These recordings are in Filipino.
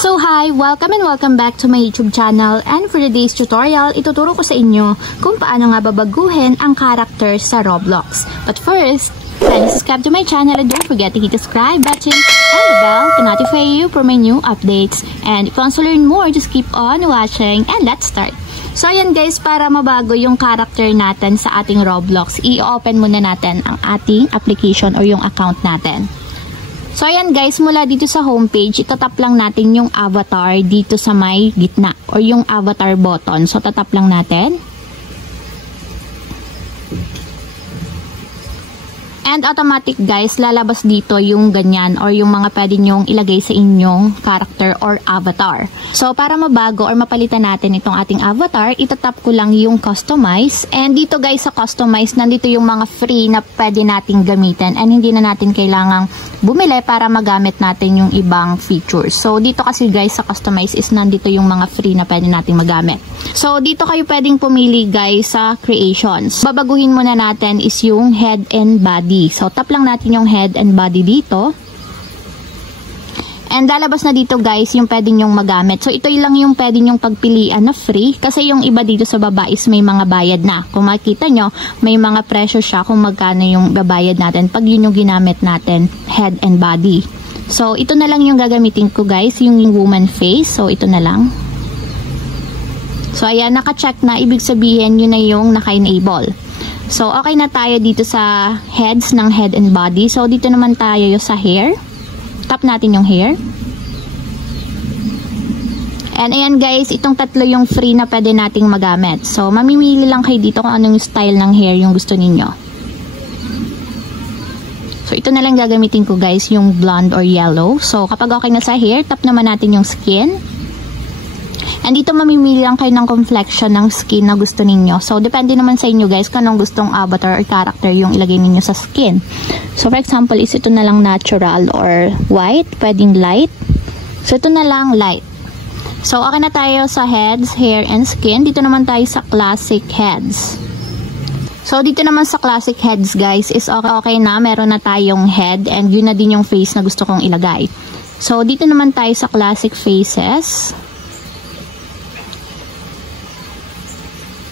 So hi! Welcome and welcome back to my YouTube channel, and for today's tutorial, ituturo ko sa inyo kung paano nga babaguhin ang character sa Roblox. But first, kindly subscribe to my channel and don't forget to hit the subscribe button and the bell to notify you for my new updates. And if you want to learn more, just keep on watching and let's start! So ayan guys, para mabago yung character natin sa ating Roblox, i-open muna natin ang ating application or yung account natin. So ayan guys, mula dito sa homepage, itatap lang natin yung avatar dito sa may gitna or yung avatar button. So tatap lang natin. And automatic guys, lalabas dito yung ganyan or yung mga pwede nyong ilagay sa inyong character or avatar. So para mabago or mapalitan natin itong ating avatar, itatap ko lang yung customize. And dito guys sa customize, nandito yung mga free na pwede nating gamitin. And hindi na natin kailangang bumili para magamit natin yung ibang features. So dito kasi guys sa customize is nandito yung mga free na pwede nating magamit. So dito kayo pwedeng pumili guys sa creations. Babaguhin muna natin is yung head and body. So, tap lang natin yung head and body dito. And lalabas na dito guys yung pwede nyong magamit. So, ito lang yung pwede nyong pagpilian na free. Kasi yung iba dito sa baba is may mga bayad na. Kung makikita nyo, may mga presyo siya kung magkano yung babayad natin pag yun yung ginamit natin, head and body. So, ito na lang yung gagamitin ko guys, yung woman face. So, ito na lang. So, ayan, naka-check na. Ibig sabihin, yun na yung naka-enable. So, okay na tayo dito sa heads ng head and body. So, dito naman tayo sa hair. Tap natin yung hair. And ayan guys, itong tatlo yung free na pwede nating magamit. So, mamimili lang kayo dito kung anong style ng hair yung gusto ninyo. So, ito na lang gagamitin ko guys, yung blonde or yellow. So, kapag okay na sa hair, tap naman natin yung skin. And dito mamimili lang kayo ng complexion ng skin na gusto ninyo. So, depende naman sa inyo guys kung anong gustong avatar or character yung ilagay ninyo sa skin. So, for example, is ito na lang natural or white. Pwedeng light. So, ito na lang light. So, okay na tayo sa heads, hair, and skin. Dito naman tayo sa classic heads. So, dito naman sa classic heads guys is okay na. Meron na tayong head and yun na din yung face na gusto kong ilagay. So, dito naman tayo sa classic faces.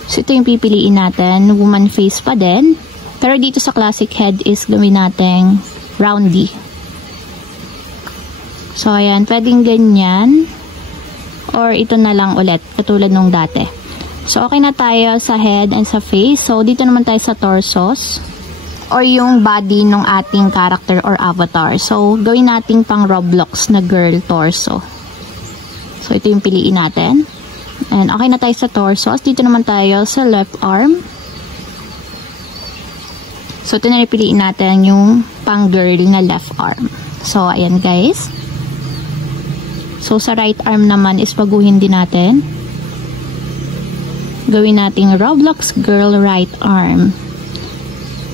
So, ito yung pipiliin natin. Woman face pa din. Pero dito sa classic head is gawin natin roundy. So, ayan. Pwedeng ganyan. Or ito na lang ulit. Katulad nung dati. So, okay na tayo sa head and sa face. So, dito naman tayo sa torsos. Or yung body ng ating character or avatar. So, gawin natin pang Roblox na girl torso. So, ito yung piliin natin. And okay na tayo sa torso. Dito naman tayo sa left arm. So, ito na piliin natin yung pang girl na left arm. So, ayan guys. So, sa right arm naman is baguhin din natin. Gawin natin Roblox girl right arm.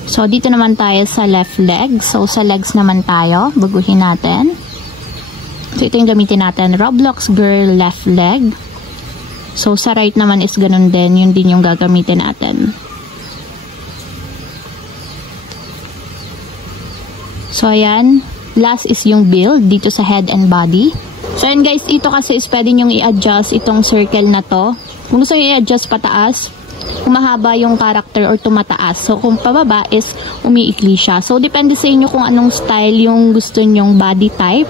So, dito naman tayo sa left leg. So, sa legs naman tayo. Baguhin natin. So, ito yung gamitin natin. Roblox girl left leg. So, sa right naman is ganun din. Yun din yung gagamitin natin. So, ayan. Last is yung build dito sa head and body. So, ayan guys. Ito kasi is pwede nyong i-adjust itong circle na to. Kung gusto nyo i-adjust pataas, kumahaba yung character or tumataas. So, kung pababa is umiikli siya. So, depende sa inyo kung anong style yung gusto nyong body type.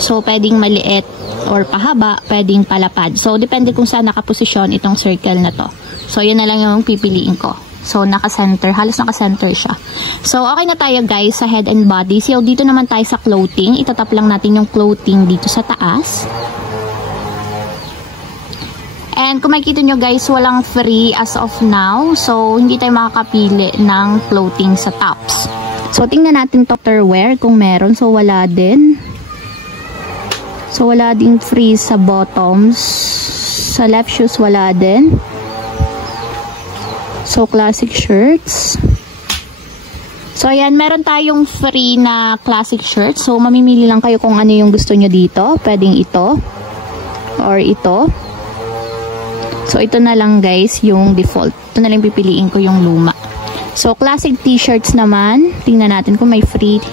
So, pwedeng maliit or pahaba, pwedeng palapad. So, depende kung saan nakaposisyon itong circle na to. So, yun na lang yung pipiliin ko. So, naka-center. Halos naka-center siya. So, okay na tayo guys sa head and body. So, dito naman tayo sa clothing. Itatap lang natin yung clothing dito sa taas. And kung makikita nyo guys, walang free as of now. So, hindi tayo makakapili ng clothing sa tops. So, tingnan natin wear kung meron. So, wala din. So, wala ding free sa bottoms. Sa left shoes, wala din. So, classic shirts. So, ayan. Meron tayong free na classic shirts. So, mamimili lang kayo kung ano yung gusto nyo dito. Pwedeng ito. Or ito. So, ito na lang guys yung default. Ito na lang pipiliin ko yung luma. So, classic t-shirts naman. Tingnan natin kung may free.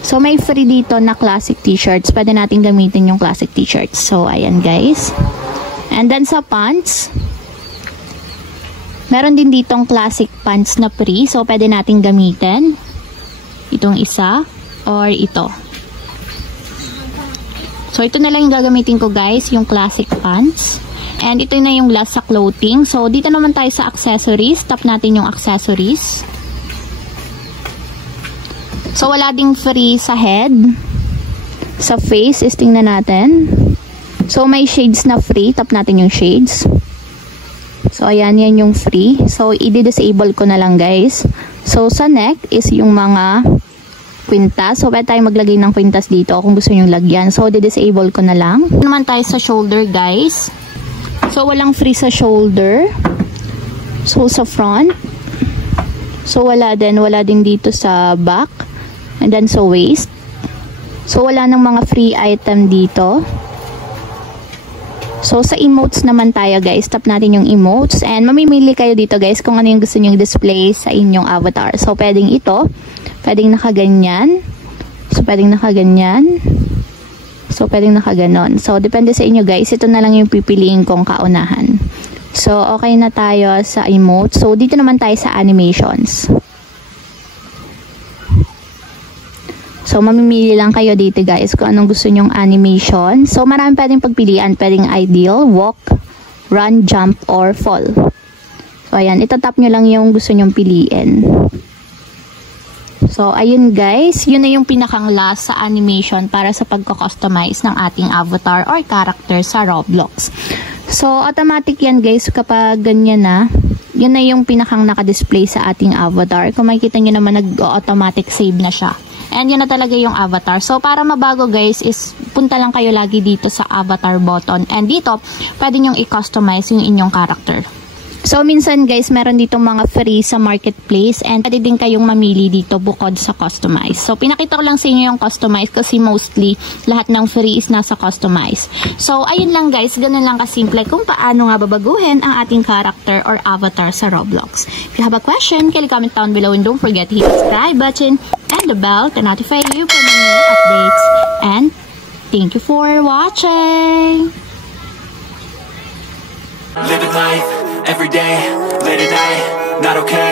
So, may free dito na classic t-shirts. Pwede natin gamitin yung classic t-shirts. So, ayan guys. And then sa pants, meron din ditong classic pants na free. So, pwede natin gamitin itong isa or ito. So, ito na lang yung gagamitin ko guys, yung classic pants. And ito na yung last sa clothing. So, dito naman tayo sa accessories. Tap natin yung accessories. So, wala ding free sa head. Sa face is tingnan natin. So, may shades na free. Tap natin yung shades. So, ayan, yan yung free. So, i-disable ko na lang guys. So, sa neck is yung mga kwintas. So, pwede tayo maglagay ng kwintas dito kung gusto nyo lagyan. So, i-disable ko na lang. Naman tayo sa shoulder guys. So, walang free sa shoulder. So, sa front. So, wala din dito sa back. And then sa waist. So, wala nang mga free item dito. So, sa emotes naman tayo guys. Tap natin yung emotes. And mamimili kayo dito guys kung ano yung gusto nyo display sa inyong avatar. So, pwedeng ito. Pwedeng nakaganyan. So, pwedeng nakaganyan. So, pwedeng nakaganon. So, depende sa inyo guys. Ito na lang yung pipiliin kong kaunahan. So, okay na tayo sa emotes. So, dito naman tayo sa animations. So, mamimili lang kayo dito guys kung anong gusto nyong animation. So, marami pwedeng pagpilian. Pwedeng ideal, walk, run, jump, or fall. So, ayan. Itatap nyo lang yung gusto nyong piliin. So, ayun guys. Yun na yung pinakang last sa animation para sa pagko-customize ng ating avatar or character sa Roblox. So, automatic yan guys kapag ganyan na. Yun na yung pinakang naka-display sa ating avatar. Kung makikita nyo naman, nag-automatic save na siya. And yun na talaga yung avatar. So, para mabago guys is punta lang kayo lagi dito sa avatar button. And dito, pwede nyong i-customize yung inyong character. So, minsan guys, meron dito mga free sa marketplace and pwede din kayong mamili dito bukod sa customize. So, pinakita ko lang sa inyo yung customize kasi mostly lahat ng free is nasa customize. So, ayun lang guys, ganun lang kasimple kung paano nga babaguhin ang ating character or avatar sa Roblox. If you have a question, kindly comment down below and don't forget to hit the subscribe button and the bell to notify you for my new updates. And thank you for watching! Living life, every day, late at night, not okay.